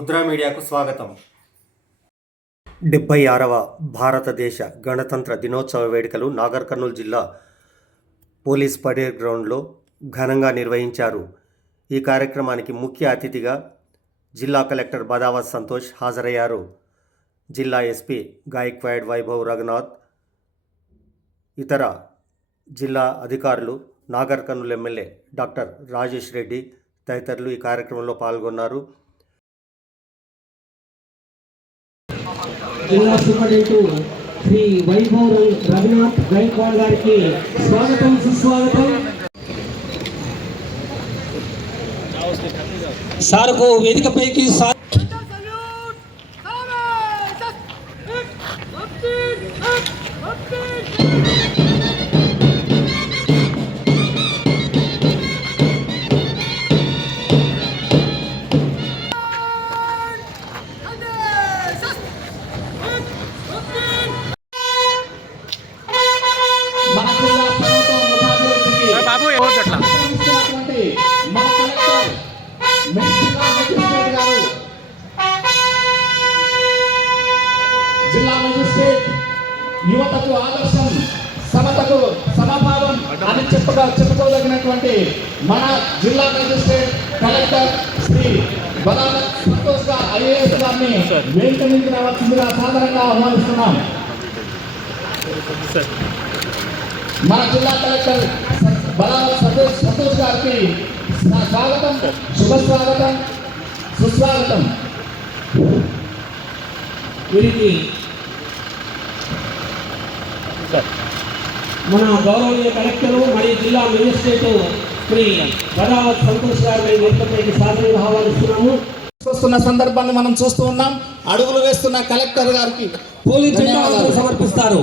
రుద్ర మీడియాకు స్వాగతం. 76వ భారతదేశ గణతంత్ర దినోత్సవ వేడుకలు నాగర్ కర్నూలు జిల్లా పోలీస్ పరేడ్ గ్రౌండ్లో ఘనంగా నిర్వహించారు. ఈ కార్యక్రమానికి ముఖ్య అతిథిగా జిల్లా కలెక్టర్ బదావత్ సంతోష్ హాజరయ్యారు. జిల్లా ఎస్పీ గాయక్వాడ్ వైభవ్ రఘునాథ్, ఇతర జిల్లా అధికారులు, నాగర్ కర్నూలు ఎమ్మెల్యే డాక్టర్ రాజేష్ రెడ్డి తదితరులు ఈ కార్యక్రమంలో పాల్గొన్నారు. జిల్లా సూపరింటెండెంట్ శ్రీ వైభవ్ రఘునాథ్ గైక్వాడ్ గారికి స్వాగతం, సుస్వాగతం. సార్కు వేదికపైకి జిల్లా మెజిస్ట్రేట్ యువతకు ఆదర్శం, సమతకు సమభావం అని చెప్పుకోదగినటువంటి మన జిల్లా magistrate collector Shri Badavath Santosh IAS గారిని వేదిక నుంచి రావాల్సిందిగా సాధారణంగా ఆహ్వానిస్తున్నాం. మన జిల్లా కలెక్టర్ బదావత్ సంతోష్ గారికి స్వాగతం, శుభస్వాగతం, సుస్వాగతం. వీరికి మన గౌరవనీయ కలెక్టరు మరియు జిల్లా మెజిస్ట్రేట్ శ్రీ బదావత్ సంతోష్ గారి వేదికపైకి సాధారణంగా ఆహ్వానిస్తున్నాము. వస్తున్న సందర్భాన్ని మనం చూస్తూ ఉన్నాం. అడుగులు వేస్తున్న కలెక్టర్ గారికి పోలీస్ జెండా సమర్పిస్తారు.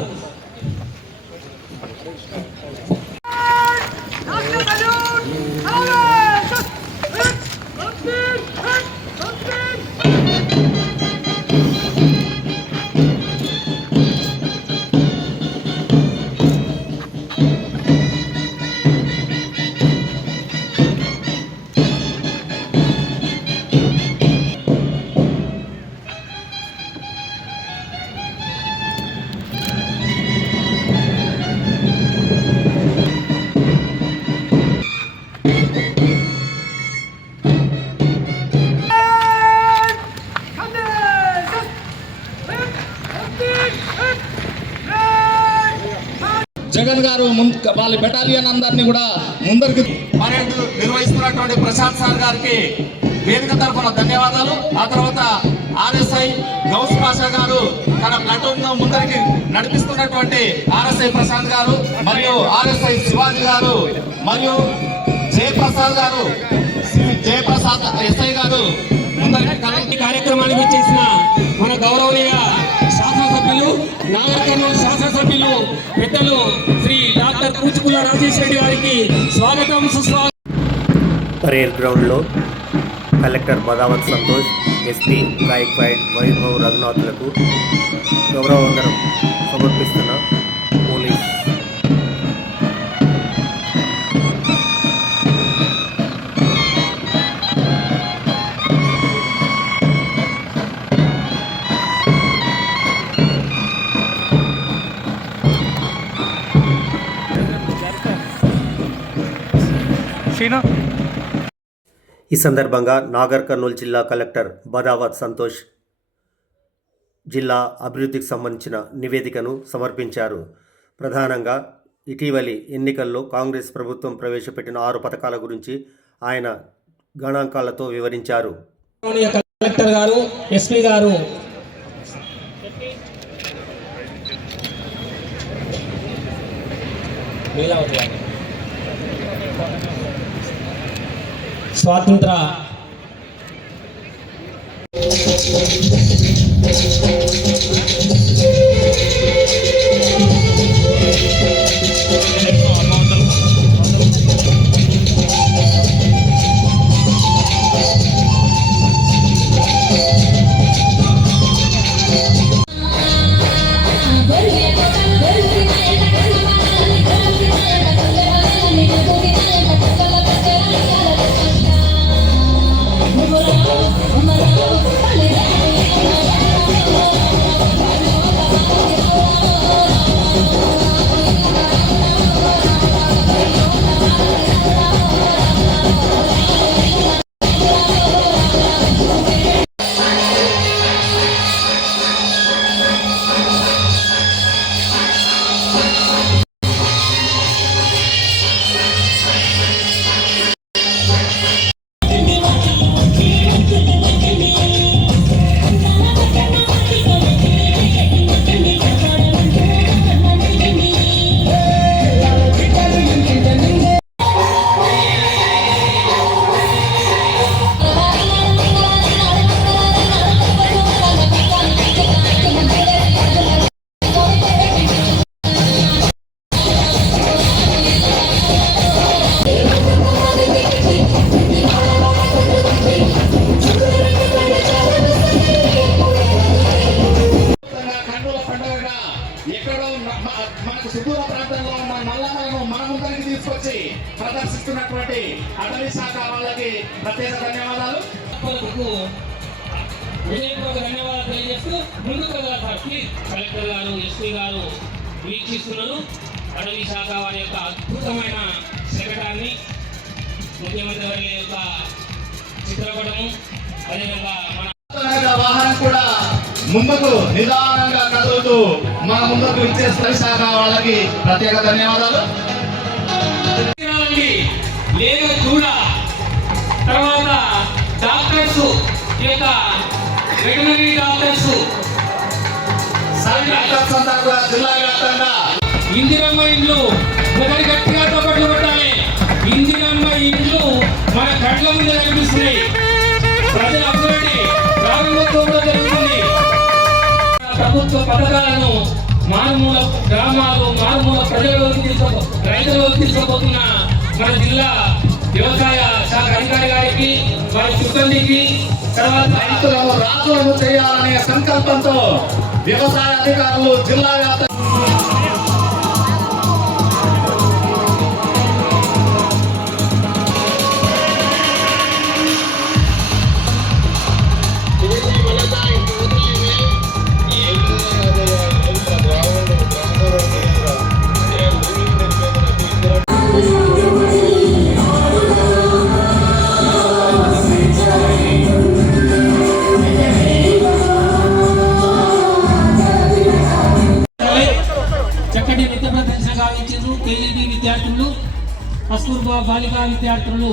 జగన్ గారు వాళ్ళ బెటాలియన్ అందరినీ కూడా ముందరికి పరేడ్ నిర్వహిస్తున్నటువంటి ప్రశాంత్ సార్ గారికి వేదిక తరఫున ధన్యవాదాలు. ఆ తర్వాత ఆర్ఎస్ఐ గౌస్ పాషా గారు తన ప్లాటూన్ ను ముందరికి నడిపిస్తున్నటువంటి ఆర్ఎస్ఐ ప్రశాంత్ గారు మరియు ఆర్ఎస్ఐ శివాజీ గారు మరియు జయప్రసాద్ గారు, జయప్రసాద్ ఎస్ఐ గారు ముందరికి కార్యక్రమానికి వచ్చేసిన మన గౌరవనీయ శాసనసభ్యులు, నాగర్ కర్నూలు శాసనసభ్యులు పెద్దలు శ్రీ డాక్టర్ కూచుకుల రాజేష్ రెడ్డి గారికి స్వాగతం, సుస్వాగతం. పరేడ్ గ్రౌండ్లో కలెక్టర్ బదావత్ సంతోష్, ఎస్పీ గాయక్వాడ్ వైభవ్ రఘునాథ్లకు గౌరవవందనం సమర్పిస్తున్న పోలీస్ ఈ సందర్భంగా నాగర్ కర్నూలు జిల్లా కలెక్టర్ బదావత్ సంతోష్ జిల్లా అభివృద్ధికి సంబంధించిన నివేదికను సమర్పించారు. ప్రధానంగా ఇటీవలి ఎన్నికల్లో కాంగ్రెస్ ప్రభుత్వం ప్రవేశపెట్టిన 6 పథకాల గురించి ఆయన గణాంకాలతో వివరించారు. కలెక్టర్ గారు, ఎస్పీ గారు స్వాతంత్ర తీసుకొచ్చి ప్రదర్శిస్తున్నటువంటి అటవీ శాఖ వాళ్ళకి ప్రత్యేక ధన్యవాదాలు. హృదయపూర్వక ధన్యవాదాలు తెలియజేస్తూ ముందుకు వెళ్ళాలి. కలెక్టర్ గారు, ఎస్పీ గారు వీక్షిస్తున్నారు. అటవీ శాఖ వారి యొక్క అద్భుతమైన శకటాన్ని, ముఖ్యమంత్రి వారి యొక్క చిత్రపటము, అదేవిధంగా మన వాహనం కూడా ముందుకు నిదానంగా కదులుతూ మన ముందుకు ఇచ్చే శాఖ వాళ్ళకి ప్రత్యేక ధన్యవాదాలు. లేదా కూడా తర్వాత డాక్టర్స్ యొక్క వెటనరీ డాక్టర్స్ డాక్టర్స్ అంతా కూడా జిల్లా వ్యాప్తంగా ఇందిరమ్మ ఇండ్లు ఒకరి గట్టిగా తప్పట్లు కొట్టాలి. ఇందిరమ్మ ఇండ్లు మన కళ్ళ ముందు కనిపిస్తున్నాయి. ప్రజల అభివృద్ధి ప్రారంభోత్సవంలో జరుగుతుంది. ప్రభుత్వ పథకాలను మారుమూల గ్రామాలు, మారుమూల ప్రజలలోకి రైతులలోకి తీసుకుపోతున్న మన జిల్లా వ్యవసాయ శాఖ అధికారి గారికి, వారి సిబ్బందికి, తర్వాత రైతులను రాజులను చేయాలనే సంకల్పంతో వ్యవసాయ అధికారులు జిల్లా వ్యాప్తంగా చక్కటి నృత్య ప్రదర్శన గావించారు కేజీబీ విద్యార్థులు, కస్తూర్బా బాలికా విద్యార్థులు.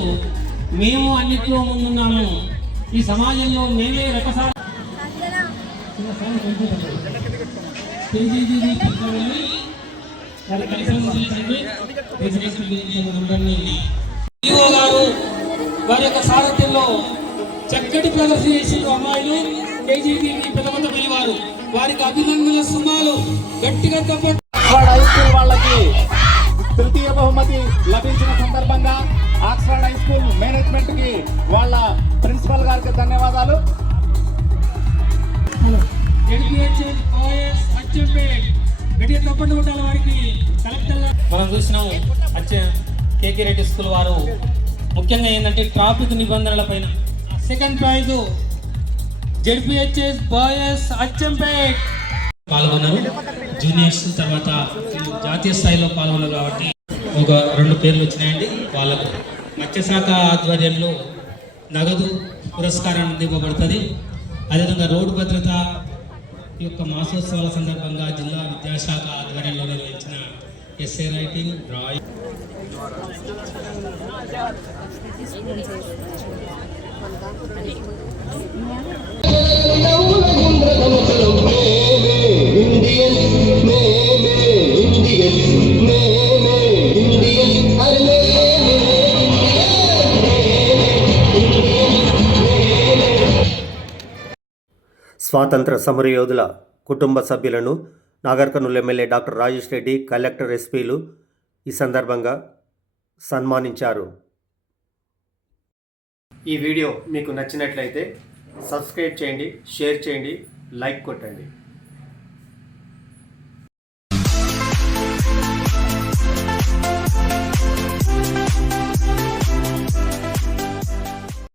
మేము అన్నిట్లో ముందున్నాము. ఈ సమాజంలో మేమే రకసాల వారి యొక్క సారథ్యంలో చక్కటి ప్రదర్శన చేసిన అమ్మాయిలు కేజీబీ పెద్దమంత పిలివారు. వారికి అభినందన సుమాలు గట్టిగా తప్ప హై స్కూల్ వాళ్ళకి తృతీయ బహుమతి లభించిన సందర్భంగా ఆక్స్ఫర్డ్ హై స్కూల్ మేనేజ్మెంట్ కి వాళ్ళ ప్రిన్సిపల్ గారికి ధన్యవాదాలు. మనం చూసినాము కేకే రెడ్డి స్కూల్ వారు ముఖ్యంగా ఏంటంటే ట్రాఫిక్ నిబంధనల పైన second prize ZPHS boys Achampet పాల్గొన్నారు. జూనియర్స్ తర్వాత జాతీయ స్థాయిలో పాల్గొన్నారు కాబట్టి ఒక 2 పేర్లు వచ్చినాయండి. వాళ్ళకు మత్స్యశాఖ ఆధ్వర్యంలో నగదు పురస్కారం అందివ్వబడుతుంది. అదేవిధంగా రోడ్డు భద్రత యొక్క మాసోత్సవాల సందర్భంగా జిల్లా విద్యాశాఖ ఆధ్వర్యంలో నిర్వహించిన ఎస్ఏ రైటింగ్, డ్రాయింగ్ స్వాతంత్ర సమరయోధుల కుటుంబ సభ్యులను Nagar Kurnool MLA doctor Rajesh Reddy, collector, ఎస్పీలు ఈ సందర్భంగా సన్మానించారు. ఈ వీడియో మీకు నచ్చినట్లయితే సబ్స్క్రైబ్ చేయండి, షేర్ చేయండి, లైక్ కొట్టండి.